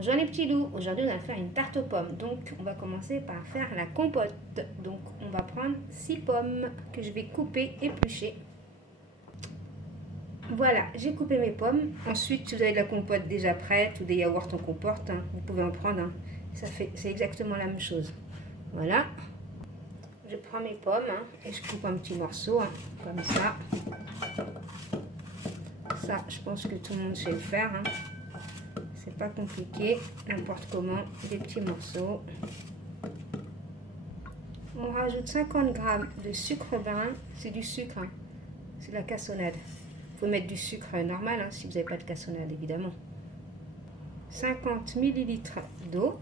Bonjour les petits loups, aujourd'hui on va faire une tarte aux pommes, donc on va commencer par faire la compote. Donc on va prendre 6 pommes que je vais couper, éplucher. Voilà, j'ai coupé mes pommes. Ensuite, si vous avez de la compote déjà prête ou des yaourts en compote, vous pouvez en prendre. C'est exactement la même chose. Voilà, je prends mes pommes et je coupe un petit morceau, comme ça. Ça, je pense que tout le monde sait le faire. C'est pas compliqué, n'importe comment, des petits morceaux. On rajoute 50 g de sucre brun, c'est du sucre, c'est de la cassonade. Il faut mettre du sucre normal si vous n'avez pas de cassonade évidemment. 50 ml d'eau,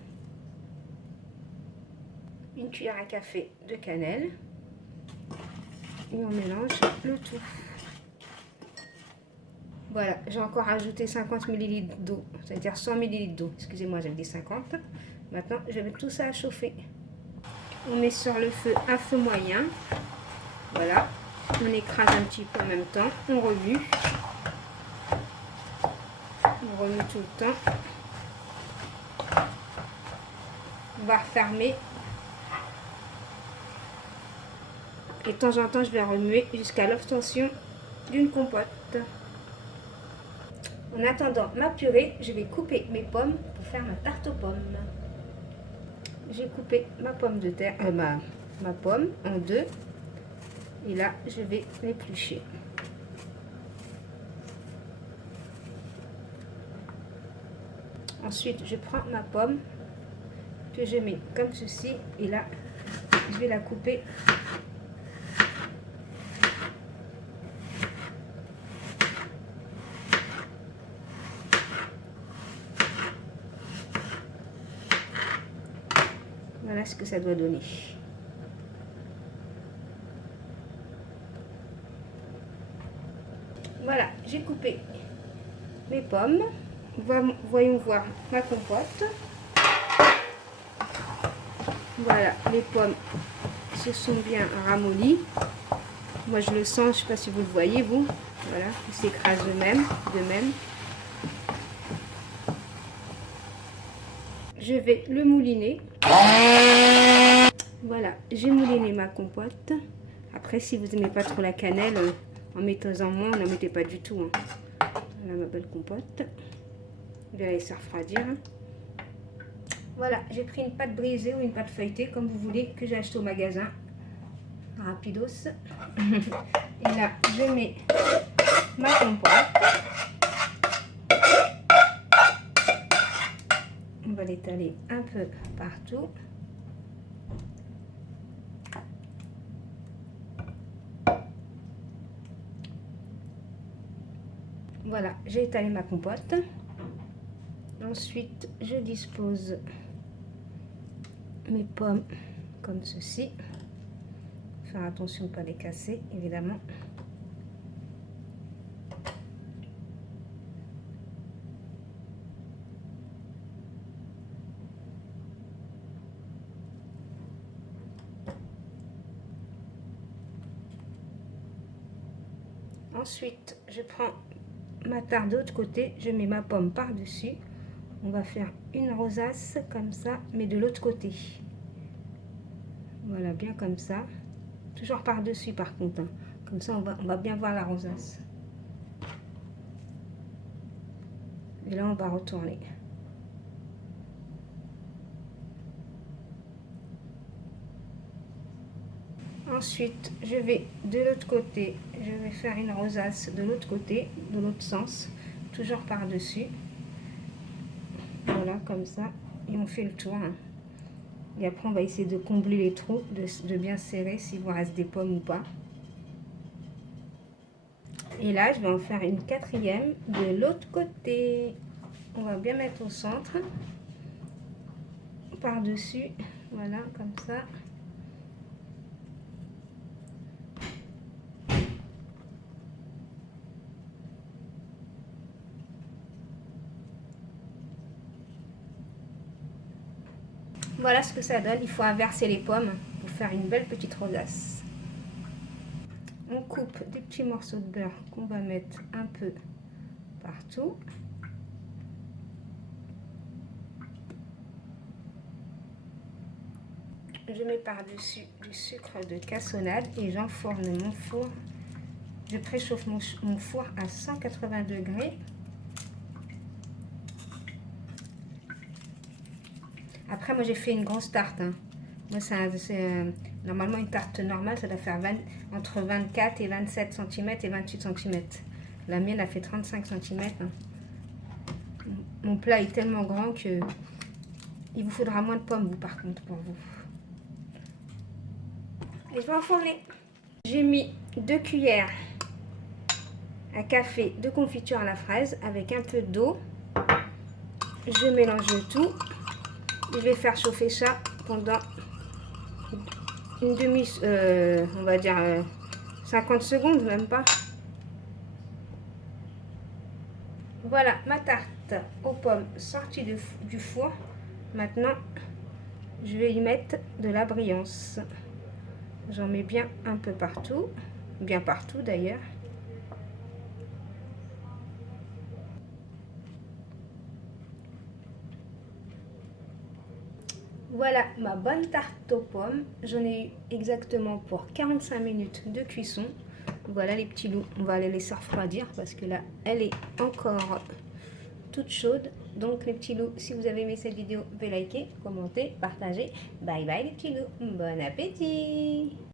une cuillère à café de cannelle et on mélange le tout. Voilà, j'ai encore rajouté 50 ml d'eau, c'est-à-dire 100 ml d'eau. Excusez-moi, j'avais dit 50. Maintenant, je vais mettre tout ça à chauffer. On met sur le feu à feu moyen. Voilà, on écrase un petit peu en même temps, on remue. On remue tout le temps. On va refermer. Et de temps en temps, je vais remuer jusqu'à l'obtention d'une compote. En attendant ma purée, je vais couper mes pommes pour faire ma tarte aux pommes. J'ai coupé ma pomme de terre, ma pomme en deux. Et là, je vais l'éplucher. Ensuite, je prends ma pomme que je mets comme ceci. Et là, je vais la couper. Voilà ce que ça doit donner. Voilà, j'ai coupé mes pommes. Voyons voir ma compote. Voilà, les pommes se sont bien ramollies. Moi, je le sens, je ne sais pas si vous le voyez, vous. Voilà, ils s'écrasent de même. Je vais le mouliner. Voilà, j'ai mouliné ma compote. Après, si vous n'aimez pas trop la cannelle, en mettant-en moins, n'en mettez pas du tout. Voilà ma belle compote. Je vais la laisser refroidir. Voilà, j'ai pris une pâte brisée ou une pâte feuilletée, comme vous voulez, que j'ai acheté au magasin. Rapidos. Et là, je mets ma compote. On va l'étaler un peu partout. Voilà, j'ai étalé ma compote. Ensuite, je dispose mes pommes comme ceci. Faire attention de ne pas les casser, évidemment. Ensuite, je prends ma tarte de l'autre côté, je mets ma pomme par-dessus. On va faire une rosace comme ça, mais de l'autre côté. Voilà, bien comme ça. Toujours par-dessus par contre. Comme ça, on va bien voir la rosace. Et là, on va retourner. Ensuite, je vais de l'autre côté, je vais faire une rosace de l'autre côté, de l'autre sens, toujours par-dessus. Voilà, comme ça. Et on fait le tour. Et après, on va essayer de combler les trous, de bien serrer s'il vous reste des pommes ou pas. Et là, je vais en faire une quatrième de l'autre côté. On va bien mettre au centre, par-dessus. Voilà, comme ça. Voilà ce que ça donne. Il faut inverser les pommes pour faire une belle petite rosace. On coupe des petits morceaux de beurre qu'on va mettre un peu partout. je mets par-dessus du sucre de cassonade et j'enfourne mon four. Je préchauffe mon four à 180 degrés. Après, moi, j'ai fait une grosse tarte. Hein. Moi, normalement, une tarte normale, ça doit faire entre 24 et 27 cm et 28 cm. La mienne a fait 35 cm. Hein. Mon plat est tellement grand que il vous faudra moins de pommes, vous, par contre, pour vous. Et je vais enfourner. J'ai mis 2 cuillères à café de confiture à la fraise avec un peu d'eau. Je mélange le tout. Je vais faire chauffer ça pendant une on va dire 50 secondes, même pas. Voilà ma tarte aux pommes sortie du four. Maintenant, je vais y mettre de la brillance. J'en mets bien un peu partout, bien partout d'ailleurs. Voilà ma bonne tarte aux pommes. J'en ai eu exactement pour 45 minutes de cuisson. Voilà les petits loups. On va aller laisser refroidir parce que là, elle est encore toute chaude. Donc les petits loups, si vous avez aimé cette vidéo, veuillez liker, commenter, partager. Bye bye les petits loups. Bon appétit!